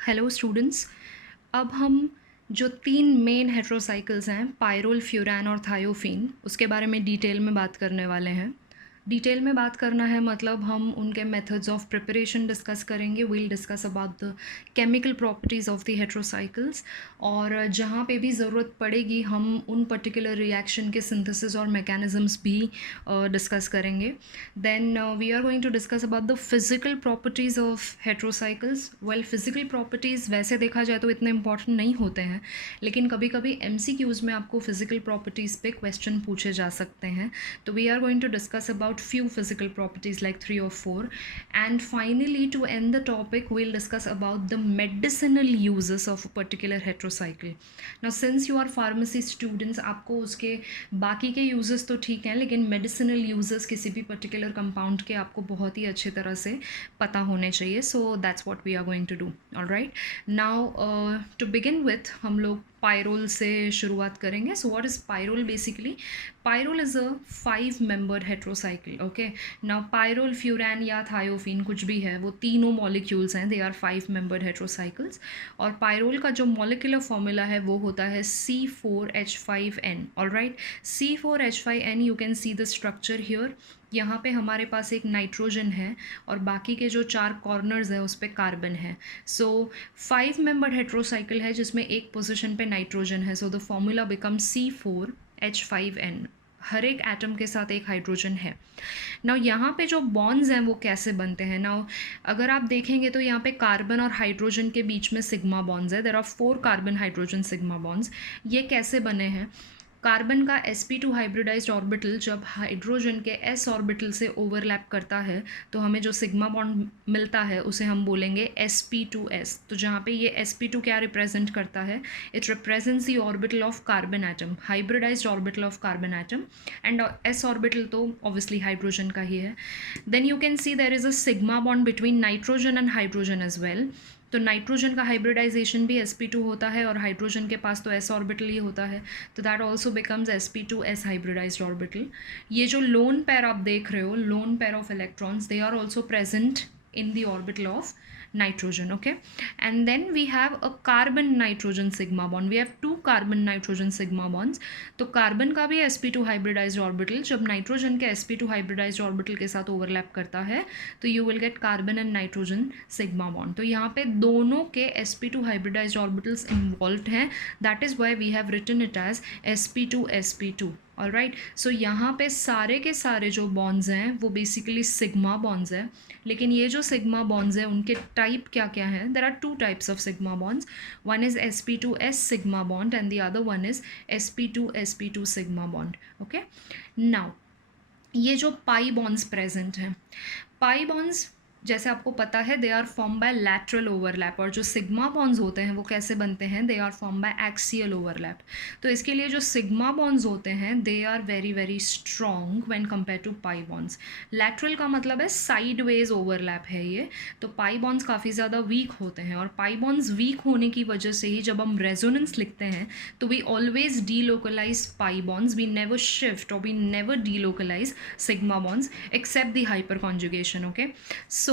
Hello students. अब हम जो तीन मेन हेट्रोसाइकिल्स हैं पायरोल, फ्यूरान और थायोफीन, उसके बारे में डिटेल में बात करने वाले हैं। डिटेल में बात करना है मतलब हम उनके मेथड्स ऑफ प्रिपरेशन डिस्कस करेंगे। We'll discuss about the chemical properties of the heterocycles, और जहाँ पे भी ज़रूरत पड़ेगी हम उन पर्टिकुलर रिएक्शन के सिंथेसिस और मैकेनिज़म्स भी डिस्कस करेंगे। Then we are going to discuss about the physical properties of heterocycles. Well, physical properties वैसे देखा जाए तो इतने इंपॉर्टेंट नहीं होते हैं, लेकिन कभी कभी MCQs में आपको फिज़िकल प्रॉपर्टीज़ पे क्वेश्चन पूछे जा सकते हैं। तो we are going to discuss about few physical properties like 3 or 4, and finally to end the topic we'll discuss about the medicinal uses of a particular heterocycle. Now since you are pharmacy students, आपको उसके बाकी के uses तो ठीक हैं, लेकिन medicinal uses किसी भी particular compound के आपको बहुत ही अच्छी तरह से पता होने चाहिए. So that's what we are going to do. All right. Now to begin with हम लोग पायरोल से शुरुआत करेंगे. So what is pyrrole? Basically pyrrole is a 5 membered heterocycle. Okay, now pyrrole, furan या थायोफीन कुछ भी है, वो तीनों मॉलिक्यूल्स हैं, दे आर 5 मेंबर्ड हेट्रोसाइकिल्स. और पायरोल का जो मॉलिक्यूलर फॉर्मूला है वो होता है C4H5N. Alright, C4H5N, you can see the structure here. यहाँ पे हमारे पास एक नाइट्रोजन है और बाकी के जो 4 कॉर्नर्स हैं उस पर कार्बन है. सो 5 मेंबर्ड हेट्रोसाइकिल है जिसमें एक पोजीशन पे नाइट्रोजन है. So the formula become C4H5N. हर एक एटम के साथ एक हाइड्रोजन है. नाउ यहाँ पे जो बॉन्ड्स हैं वो कैसे बनते हैं? नाउ अगर आप देखेंगे तो यहाँ पे कार्बन और हाइड्रोजन के बीच में सिग्मा बॉन्ड्स है. There are 4 carbon hydrogen sigma bonds. ये कैसे बने हैं? कार्बन का sp2 हाइब्रिडाइज्ड ऑर्बिटल जब हाइड्रोजन के s ऑर्बिटल से ओवरलैप करता है तो हमें जो सिग्मा बॉन्ड मिलता है उसे हम बोलेंगे sp2s. तो जहाँ पे ये sp2 क्या रिप्रेजेंट करता है? It represents the orbital of carbon atom, hybridised orbital of carbon atom, and s orbital तो ऑब्वियसली हाइड्रोजन का ही है. Then you can see there is a sigma bond between nitrogen and hydrogen as well. तो nitrogen का hybridisation भी sp2 होता है और हाइड्रोजन के पास तो s ऑर्बिटल ही होता है, तो that also becomes sp2s hybridised orbital. ये जो लोन पेयर आप देख रहे हो, lone pair of electrons, they are also present in the orbital of nitrogen. Okay, and then we have a carbon nitrogen sigma bond. We have 2 carbon nitrogen sigma bonds. तो carbon का भी sp2 hybridised orbital जब nitrogen के sp2 hybridised orbital के साथ overlap करता है तो you will get carbon and nitrogen sigma bond. तो यहाँ पे दोनों के sp2 हाइब्रिडाइज्ड ऑर्बिटल्स इन्वॉल्व हैं. That is why we have written it as sp2sp2. All right, so यहाँ पे सारे के सारे जो बॉन्ड्स हैं वो बेसिकली सिग्मा बॉन्ड्स हैं. लेकिन ये जो सिग्मा बॉन्ड्स हैं उनके टाइप क्या क्या हैं? There are 2 types of sigma bonds. One is sp2s sigma bond and the other one is sp2sp2 sigma bond. Okay, now ये जो पाई बॉन्ड्स प्रेजेंट हैं, पाई बॉन्ड्स जैसे आपको पता है they are form by lateral overlap, और जो sigma bonds होते हैं वो कैसे बनते हैं? They are form by axial overlap. तो इसके लिए जो सिग्मा बॉन्ड्स होते हैं they are very very strong when compare to pi bonds. Lateral का मतलब है साइडवेज ओवरलैप है ये. तो पाई बॉन्ड्स काफ़ी ज़्यादा वीक होते हैं, और पाई बॉन्ड्स वीक होने की वजह से ही जब हम रेजोनेंस लिखते हैं तो we always delocalize pi bonds. We never shift और we never delocalize sigma bonds except the hyperconjugation. Okay, so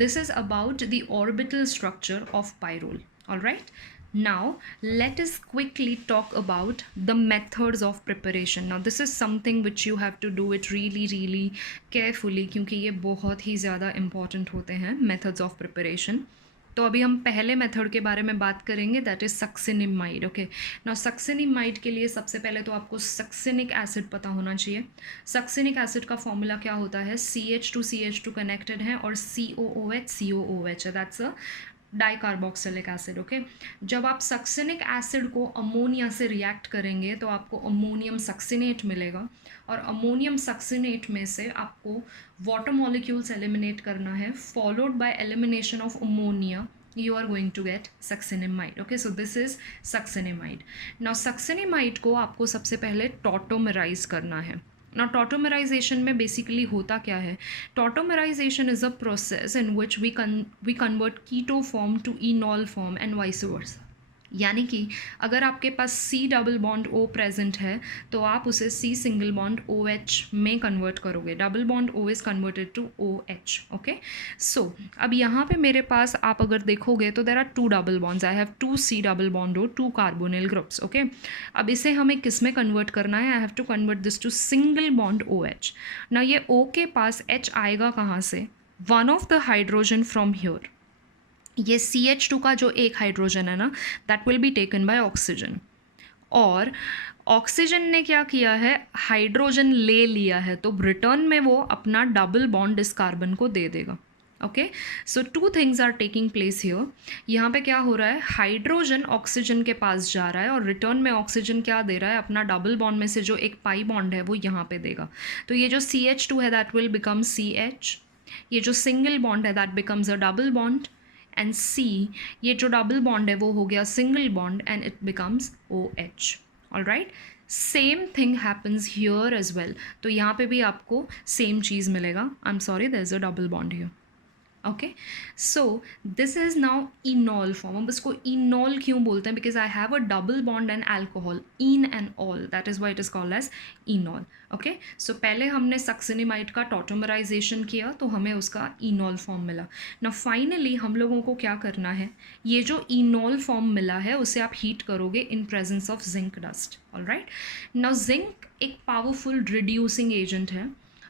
this is about the orbital structure of pyrrole. All right, now let us quickly talk about the methods of preparation. Now this is something which you have to do it really carefully क्योंकि ये बहुत ही ज़्यादा important होते हैं methods of preparation. तो अभी हम पहले मेथड के बारे में बात करेंगे, that is succinimide. Okay, now succinimide के लिए सबसे पहले तो आपको सक्सिनिक एसिड पता होना चाहिए. सक्सिनिक एसिड का फॉर्मूला क्या होता है? CH2 कनेक्टेड है और COOH है, that's a dicarboxylic acid. Okay, जब आप सक्सिनिक एसिड को अमोनिया से रिएक्ट करेंगे तो आपको अमोनियम सक्सिनेट मिलेगा, और अमोनियम सक्सिनेट में से आपको वाटर मॉलिक्यूल्स एलिमिनेट करना है, followed by elimination of ammonia you are going to get succinimide. Okay, so this is succinimide. Now succinimide को आपको सबसे पहले टॉटोमेराइज करना है. Now tautomerization में basically होता क्या है? Tautomerization is a process in which we convert keto form to enol form and vice versa. यानी कि अगर आपके पास C double bond O present है तो आप उसे C सिंगल बॉन्ड OH में कन्वर्ट करोगे. Double bond O is converted to OH. Okay, so अब यहाँ पे मेरे पास आप अगर देखोगे तो there are 2 double bonds. I have 2 C double bond O, 2 carbonyl groups. Okay, अब इसे हमें किस में कन्वर्ट करना है? I have to convert this to single bond OH. ना ये O के पास H आएगा कहाँ से? One of the hydrogen from here. ये CH2 का जो एक हाइड्रोजन है ना, that will be taken by oxygen. और ऑक्सीजन ने क्या किया है? हाइड्रोजन ले लिया है, तो रिटर्न में वो अपना डबल बॉन्ड इस कार्बन को दे देगा. Okay, so 2 things are taking place here. यहाँ पे क्या हो रहा है? हाइड्रोजन ऑक्सीजन के पास जा रहा है और रिटर्न में ऑक्सीजन क्या दे रहा है? अपना डबल बॉन्ड में से जो एक पाई बॉन्ड है वो यहाँ पे देगा. तो ये जो CH2 है दैट विल बिकम CH. ये जो सिंगल बॉन्ड है that becomes a double bond. And C, ये जो डबल बॉन्ड है वो हो गया single bond and it becomes OH. All right, same thing happens here as well. तो यहाँ पे भी आपको सेम चीज़ मिलेगा. I am sorry, there is a double bond here. Okay, so this is now enol form. अब इसको enol क्यों बोलते हैं? Because I have a double bond and alcohol, ene and ol, that is why it is called as enol. Okay, so पहले हमने succinimide का tautomerisation किया तो हमें उसका इनॉल फॉर्म मिला. ना फाइनली हम लोगों को क्या करना है? ये जो इनॉल फॉर्म मिला है उसे आप हीट करोगे in presence of zinc dust. All right, ना जिंक एक पावरफुल रिड्यूसिंग एजेंट है.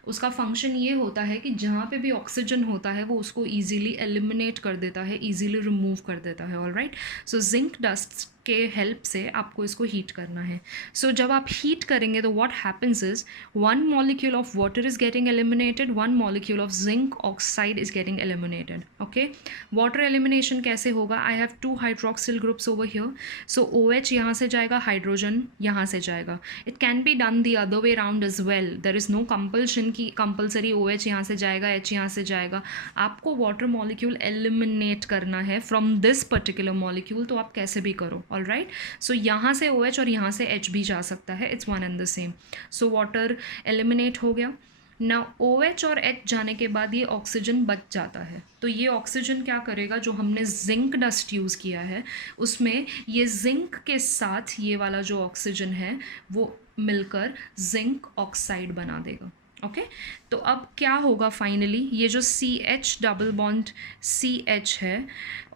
उसका फंक्शन ये होता है कि जहाँ पे भी ऑक्सीजन होता है वो उसको ईजिली एलिमिनेट कर देता है, ईजिली रिमूव कर देता है. All right, so zinc dust के हेल्प से आपको इसको हीट करना है. सो जब आप हीट करेंगे तो what happens is one molecule of water is getting eliminated, one molecule of zinc oxide is getting eliminated. Okay, water elimination कैसे होगा? I have 2 hydroxyl groups over here. So OH यहाँ से जाएगा, हाइड्रोजन यहाँ से जाएगा. It can be done the other way round as well. There is no compulsion कि compulsory OH यहाँ से जाएगा, H यहाँ से जाएगा. आपको वाटर मॉलिक्यूल एलिमिनेट करना है फ्रॉम दिस पर्टिकुलर मॉलिक्यूल, तो आप कैसे भी करो. ऑल राइट, सो यहाँ से OH और यहाँ से H भी जा सकता है. It's one and the same. So water eliminate हो गया. ना OH और H जाने के बाद ये ऑक्सीजन बच जाता है. तो ये ऑक्सीजन क्या करेगा? जो हमने जिंक डस्ट यूज़ किया है उसमें ये जिंक के साथ ये वाला जो ऑक्सीजन है वो मिलकर जिंक ऑक्साइड बना देगा. ओके, तो अब क्या होगा फाइनली? ये जो CH डबल बॉन्ड CH है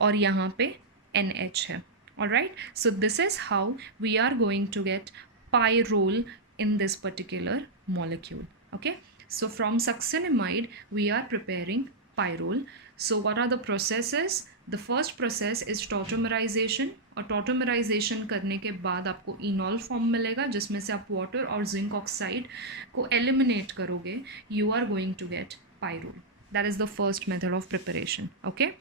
और यहाँ पे NH है. All right, so this is how we are going to get pyrrole in this particular molecule. Okay, so from succinimide we are preparing pyrrole. So what are the processes? The first process is tautomerization. और tautomerisation करने के बाद आपको इनॉल form मिलेगा जिसमें से आप water और जिंक ऑक्साइड को एलिमिनेट करोगे. You are going to get pyrrole. That is the first method of preparation. Okay,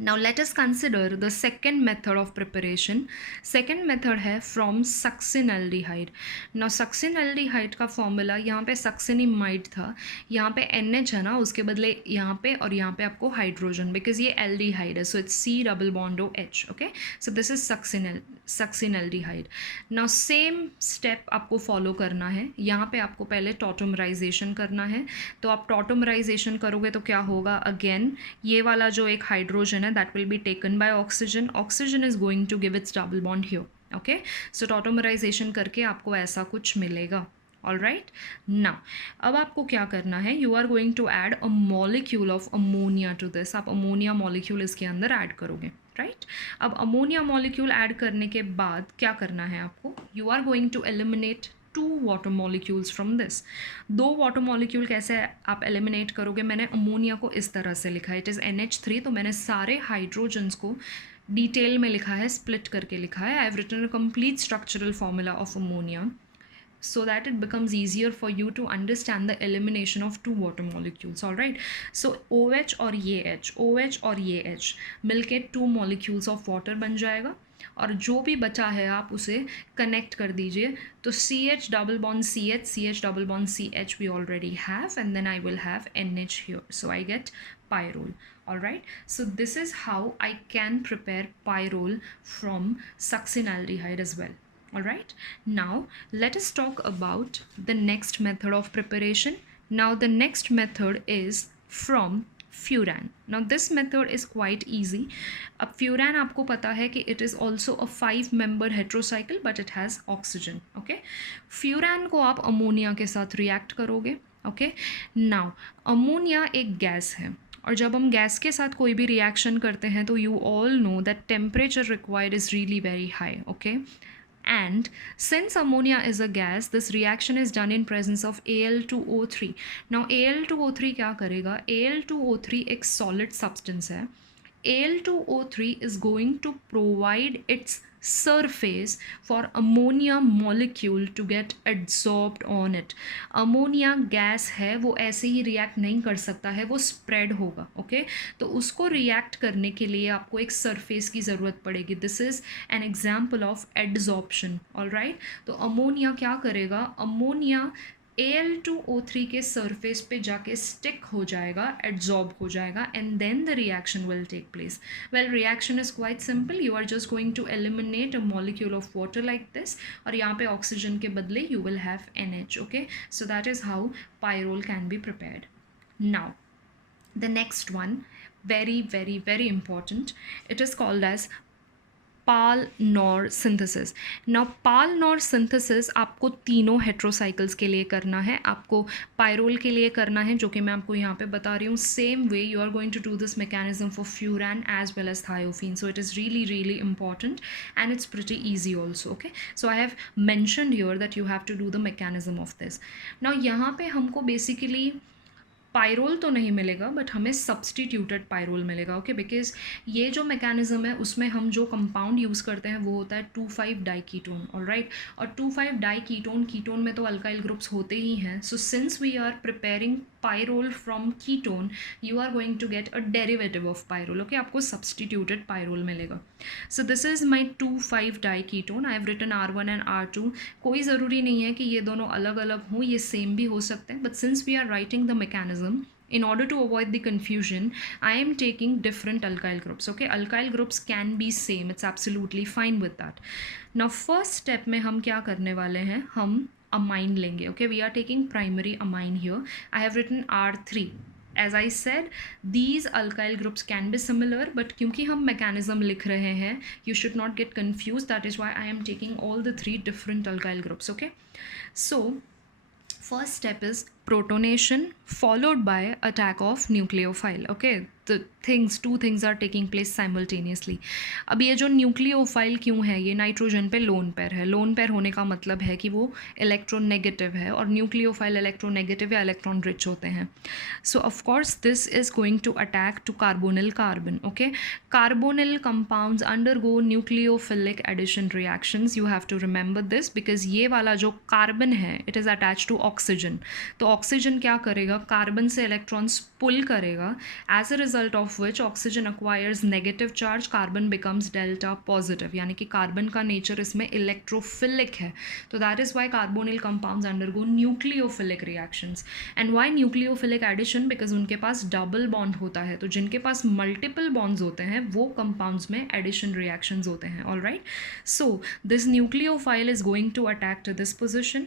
now let us consider the second method of preparation. Second method है from succinaldehyde. now succinaldehyde का formula यहाँ पे succinimide था, यहाँ पे NH है ना, उसके बदले यहाँ पे और यहाँ पे आपको हाइड्रोजन, बिकॉज ये एल्डिहाइड है, so it's C double bond OH. Okay, so this is succinaldehyde. now same step आपको फॉलो करना है. यहाँ पे आपको पहले टॉटोमराइजेशन करना है. तो आप टॉटोमराइजेशन करोगे तो क्या होगा? अगेन ये वाला जो एक hydrogen that will be taken by oxygen. Oxygen is going to give its double bond here. Okay, so tautomerization करके आपको ऐसा कुछ मिलेगा. All right, now अब आपको क्या करना है? You are going to add a molecule of ammonia to this. आप ammonia molecule इसके अंदर add करोगे. राइट, अब अमोनिया मॉलिक्यूल ऐड करने के बाद क्या करना है आपको? You are going to eliminate 2 water molecules from this. 2 water molecule कैसे आप एलिमिनेट करोगे? मैंने अमोनिया को इस तरह से लिखा है, इट इज़ NH3. तो मैंने सारे हाइड्रोजन्स को डिटेल में लिखा है, स्प्लिट करके लिखा है. I have written a complete structural formula of ammonia so that it becomes easier for you to understand the elimination of 2 water molecules. all right, so OH और ये H, OH और ये H मिलके 2 molecules of water बन जाएगा. और जो भी बचा है आप उसे कनेक्ट कर दीजिए. तो CH double bond CH, CH double bond CH we already have, and then I will have NH here, so I get pyrrole. all right, so this is how I can prepare pyrrole from succinaldehyde as well. all right, now let us talk about the next method of preparation. now the next method is from furan. Now this method is quite easy. अब furan आपको पता है कि it is also a 5 member heterocycle but it has oxygen. Okay, furan को आप ammonia के साथ react करोगे. ओके, नाउ अमोनिया एक गैस है, और जब हम गैस के साथ कोई भी रिएक्शन करते हैं तो you all know that temperature required is really very high. Okay, and since ammonia is a gas, this reaction is done in presence of Al2O3. Now Al2O3 क्या करेगा? Al2O3 एक solid substance है. Al2O3 is going to provide its surface for ammonia molecule to get absorbed on it. Ammonia gas है, वो ऐसे ही react नहीं कर सकता है, वो स्प्रेड होगा. ओके, तो उसको रिएक्ट करने के लिए आपको एक सरफेस की ज़रूरत पड़ेगी. This is an example of adsorption. Alright, तो अमोनिया क्या करेगा? अमोनिया Al2O3 के सरफेस पे जाके स्टिक हो जाएगा, एड्जॉर्ब हो जाएगा, and then the reaction will take place. Well, reaction is quite simple. You are just going to eliminate a molecule of water like this, और यहाँ पे ऑक्सीजन के बदले you will have NH. Okay, so that is how pyrrole can be prepared. Now the next one, very important, it is called as Paal Knorr synthesis. Now Paal Knorr synthesis आपको तीनों हेट्रोसाइकिल्स के लिए करना है. आपको पायरोल के लिए करना है, जो कि मैं आपको यहाँ पे बता रही हूँ. Same way you are going to do this mechanism for furan as well as thiophene. So it is really important and it's pretty easy also. Okay, so I have mentioned here that you have to do the mechanism of this. Now यहाँ पे हमको basically pyrrole तो नहीं मिलेगा, but हमें substituted pyrrole मिलेगा. Okay, because ये जो मैकेनिज्म है उसमें हम जो कंपाउंड यूज़ करते हैं वो होता है 2,5 डाइकीटोन. ऑलराइट, और 2,5 डाइकीटोन, कीटोन में तो अल्काइल ग्रुप्स होते ही हैं. So since we are preparing pyrrole from ketone, you are going to get a derivative of pyrrole. Okay, आपको सब्सटीट्यूटेड पायरोल मिलेगा. So this is my 2,5 diketone. I have written R1 and R2. कोई ज़रूरी नहीं है कि ये दोनों अलग अलग हों, ये सेम भी हो सकते हैं, but since we are writing the mechanism, in order to avoid the confusion, I am taking different alkyl groups. Okay, alkyl groups can be same, it's absolutely fine with that. Now first step में हम क्या करने वाले हैं? हम amine लेंगे. Okay, we are taking primary amine here. I have written R3. As I said, these alkyl groups can be similar, but क्योंकि हम mechanism लिख रहे हैं, you should not get confused. That is why I am taking all the 3 different alkyl groups. Okay, so first step is protonation followed by attack of nucleophile. Okay, the two things are taking place simultaneously. अब ये जो nucleophile क्यों है? ये nitrogen पे lone pair है. Lone pair होने का मतलब है कि वो इलेक्ट्रोनेगेटिव है, और न्यूक्लियोफाइल इलेक्ट्रोनेगेटिव या इलेक्ट्रॉन रिच होते हैं. So of course this is going to attack to carbonyl carbon. Okay, carbonyl compounds undergo nucleophilic addition reactions. You have to remember this, because ये वाला जो कार्बन है it is attach to oxygen. तो oxygen क्या करेगा? Carbon से electrons pull करेगा, as a result of which oxygen acquires negative charge, carbon becomes delta positive, यानी कि कार्बन का नेचर इसमें इलेक्ट्रोफिलिक है. तो that is why carbonyl compounds undergo nucleophilic reactions. And why nucleophilic addition? Because उनके पास double bond होता है. तो जिनके पास मल्टीपल बॉन्ड्स होते हैं वो कंपाउंड्स में एडिशन रिएक्शंस होते हैं. Alright, so this nucleophile is going to attack to this position.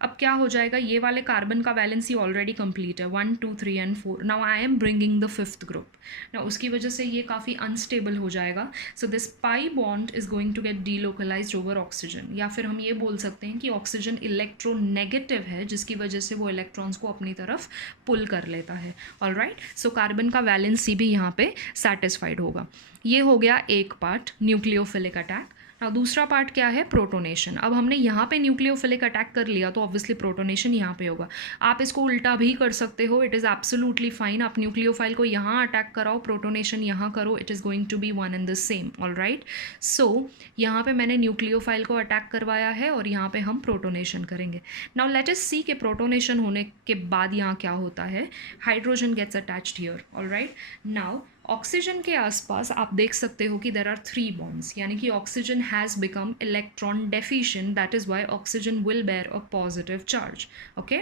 अब क्या हो जाएगा? ये वाले कार्बन का वैलेंसी ऑलरेडी कंप्लीट है, 1 2 3 and 4. Now I am bringing the 5th group. ना उसकी वजह से ये काफ़ी अनस्टेबल हो जाएगा. So this pi bond is going to get delocalised over oxygen, या फिर हम ये बोल सकते हैं कि ऑक्सीजन इलेक्ट्रोनेगेटिव है, जिसकी वजह से वो इलेक्ट्रॉन्स को अपनी तरफ पुल कर लेता है. ऑलराइट, सो कार्बन का वैलेंसी भी यहाँ पे सेटिस्फाइड होगा. ये हो गया एक पार्ट, न्यूक्लियोफिलिक अटैक. now दूसरा पार्ट क्या है? प्रोटोनेशन. अब हमने यहाँ पे न्यूक्लियोफिलिक अटैक कर लिया तो ऑब्वियसली प्रोटोनेशन यहाँ पे होगा. आप इसको उल्टा भी कर सकते हो, इट इज़ एब्सोल्युटली फाइन. आप न्यूक्लियोफाइल को यहाँ अटैक कराओ, प्रोटोनेशन यहाँ करो, it is going to be one and the same. Alright, so यहाँ पे मैंने न्यूक्लियोफाइल को अटैक करवाया है और यहाँ पे हम प्रोटोनेशन करेंगे. नाउ लेट अस सी के प्रोटोनेशन होने के बाद यहाँ क्या होता है. Hydrogen gets attached here. Alright, now oxygen के आसपास आप देख सकते हो कि देर आर 3 बॉन्ड्स, यानी कि oxygen has become electron deficient, that is why oxygen will bear a positive charge. Okay,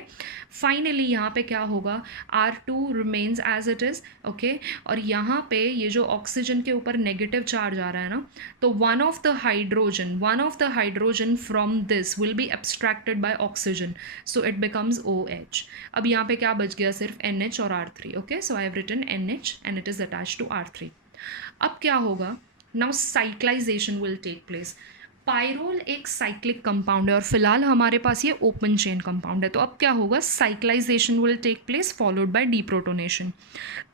finally यहाँ पे क्या होगा, R2 remains as it is. Okay, और यहाँ पे ये जो ऑक्सीजन के ऊपर नेगेटिव चार्ज आ रहा है ना, तो one of the hydrogen from this will be abstracted by oxygen, so it becomes OH. अब यहाँ पे क्या बच गया, सिर्फ NH और R3. Okay, so I have written NH and it is attached to R3. अब क्या होगा, now cyclisation will take place. Pyrrole एक साइक्लिक कंपाउंड है और फिलहाल हमारे पास ये ओपन चेन कंपाउंड है. तो अब क्या होगा, cyclisation will take place followed by deprotonation.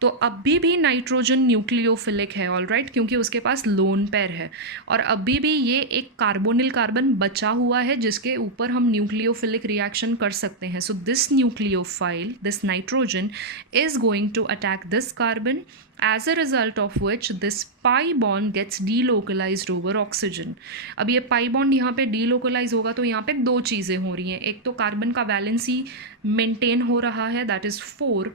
तो अभी भी नाइट्रोजन न्यूक्लियोफिलिक है, ऑलराइट, क्योंकि उसके पास लोन पेयर है, और अभी भी ये एक कार्बोनिल कार्बन बचा हुआ है जिसके ऊपर हम न्यूक्लियोफिलिक रिएक्शन कर सकते हैं. So this nucleophile, this nitrogen is going to attack this carbon, as a result of which this pi bond gets delocalized over oxygen. अब ये pi bond यहाँ पे delocalize होगा तो यहाँ पे दो चीज़ें हो रही हैं. एक तो कार्बन का वैलेंसी मेंटेन हो रहा है, दैट इज़ 4,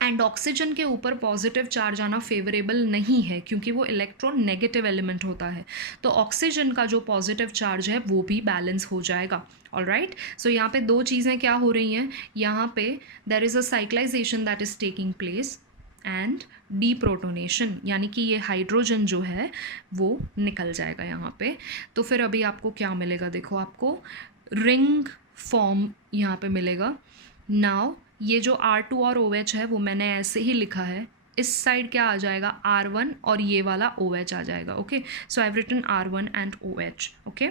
एंड ऑक्सीजन के ऊपर पॉजिटिव चार्ज आना फेवरेबल नहीं है क्योंकि वो इलेक्ट्रॉन नेगेटिव एलिमेंट होता है. तो ऑक्सीजन का जो पॉजिटिव चार्ज है वो भी बैलेंस हो जाएगा. ऑलराइट, सो यहाँ पे दो चीज़ें क्या हो रही हैं, यहाँ पे there is a cyclisation that is taking place and deprotonation, यानी कि ये हाइड्रोजन जो है वो निकल जाएगा यहाँ पे. तो फिर अभी आपको क्या मिलेगा, देखो आपको रिंग फॉर्म यहाँ पे मिलेगा. नाउ ये जो R2 और OH है वो मैंने ऐसे ही लिखा है, इस साइड क्या आ जाएगा R1 और ये वाला OH आ जाएगा. Okay, so I have written R1 and OH. Okay,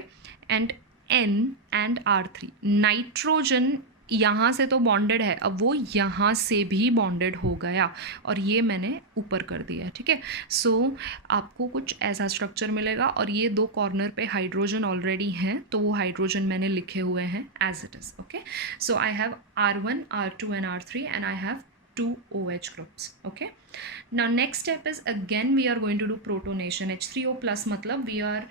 and N and R3. Nitrogen यहाँ से तो बॉन्डेड है, अब वो यहाँ से भी बॉन्डेड हो गया और ये मैंने ऊपर कर दिया है. ठीक है, सो आपको कुछ ऐसा स्ट्रक्चर मिलेगा और ये दो कॉर्नर पे हाइड्रोजन ऑलरेडी हैं तो वो हाइड्रोजन मैंने लिखे हुए हैं as it is. Okay, so I have R1, R2 and R3 and I have 2 OH groups. Okay, now next step is again we are going to do protonation. H3O plus मतलब we are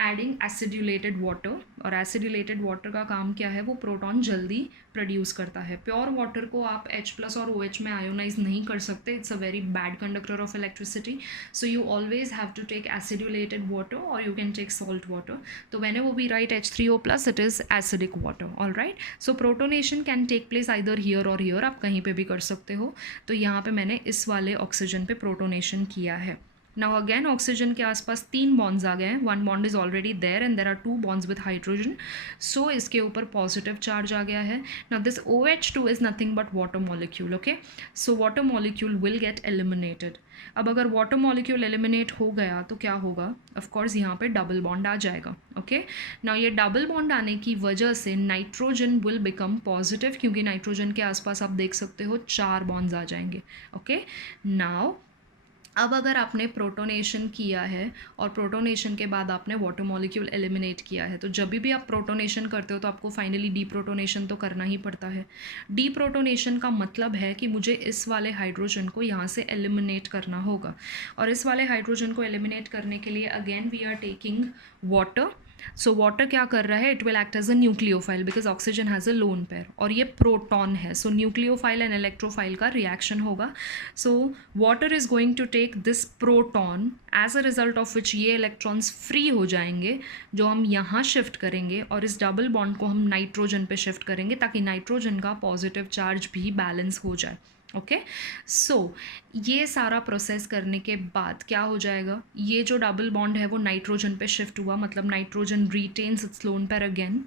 adding एसिड्यूलेटेड water, और एसिड्यूलेटेड water का काम क्या है, वो proton जल्दी produce करता है. प्योर वाटर को आप H+ और OH में आयोनाइज नहीं कर सकते, it's a very bad conductor of electricity. So you always have to take acidulated water और you can take salt water. तो whenever we write H3O plus it is acidic water. all right, so protonation can take place either here or here, आप कहीं पे भी कर सकते हो. तो यहाँ पे मैंने इस वाले ऑक्सीजन पे प्रोटोनेशन किया है. नाउ अगेन ऑक्सीजन के आसपास 3 बॉन्ड्स आ गए हैं, 1 bond is already there and there are 2 bonds with hydrogen, so इसके ऊपर पॉजिटिव चार्ज आ गया है. Now this OH2 is nothing but water molecule. Okay, so water molecule will get eliminated. अब अगर वाटर मॉलिक्यूल एलिमिनेट हो गया तो क्या होगा, ऑफकोर्स यहाँ पे डबल बॉन्ड आ जाएगा. ओके, नाउ ये डबल बॉन्ड आने की वजह से नाइट्रोजन विल बिकम पॉजिटिव, क्योंकि नाइट्रोजन के आसपास आप देख सकते हो 4 बॉन्ड्स आ जाएंगे. ओके, नाउ अब अगर आपने प्रोटोनेशन किया है और प्रोटोनेशन के बाद आपने वाटर मॉलिक्यूल एलिमिनेट किया है, तो जब भी आप प्रोटोनेशन करते हो तो आपको फाइनली डीप्रोटोनेशन तो करना ही पड़ता है. डीप्रोटोनेशन का मतलब है कि मुझे इस वाले हाइड्रोजन को यहाँ से एलिमिनेट करना होगा, और इस वाले हाइड्रोजन को एलिमिनेट करने के लिए again we are taking water. So water क्या कर रहा है, it will act as a nucleophile because oxygen has a lone pair, और ये प्रोटॉन है. सो न्यूक्लियोफाइल एंड इलेक्ट्रोफाइल का रिएक्शन होगा. So water is going to take this proton, as a result of which ये इलेक्ट्रॉन्स फ्री हो जाएंगे जो हम यहाँ शिफ्ट करेंगे, और इस डबल बॉन्ड को हम नाइट्रोजन पे शिफ्ट करेंगे ताकि नाइट्रोजन का पॉजिटिव चार्ज भी बैलेंस हो जाए. ओके, सो ये सारा प्रोसेस करने के बाद क्या हो जाएगा, ये जो डबल बॉन्ड है वो नाइट्रोजन पे शिफ्ट हुआ, मतलब nitrogen retains it's lone pair again.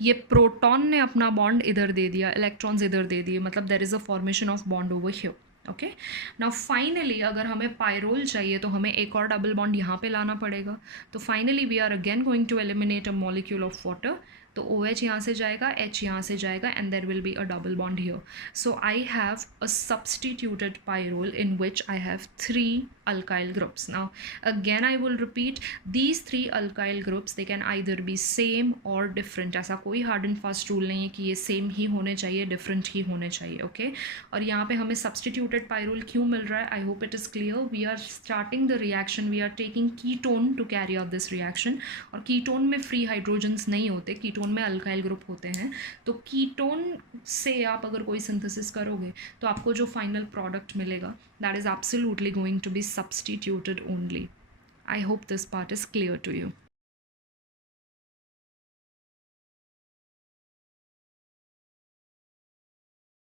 ये प्रोटॉन ने अपना बॉन्ड इधर दे दिया, इलेक्ट्रॉन्स इधर दे दिए, मतलब there is a formation of bond over here. Okay, now finally अगर हमें पायरोल चाहिए तो हमें एक और डबल बॉन्ड यहाँ पे लाना पड़ेगा. तो finally we are again going to eliminate a molecule of water. तो OH यहाँ से जाएगा, H यहाँ से जाएगा, and there will be a double bond here. So I have a substituted pyrrole in which I have 3 alkyl groups. Now again I will repeat, these 3 alkyl groups they can either be same or different. ऐसा कोई hard and fast rule नहीं है कि ये same ही होने चाहिए, different ही होने चाहिए. okay, और यहाँ पे हमें substituted pyrrole क्यों मिल रहा है, I hope it is clear. We are starting the reaction, we are taking ketone to carry out this reaction, और ketone में free hydrogens नहीं होते, ketone कीटोन में अल्काइल ग्रुप होते हैं, तो कीटोन से आप अगर कोई सिंथेसिस करोगे तो आपको जो फाइनल प्रोडक्ट मिलेगा that is absolutely going to be substituted only. I hope this part is clear to you.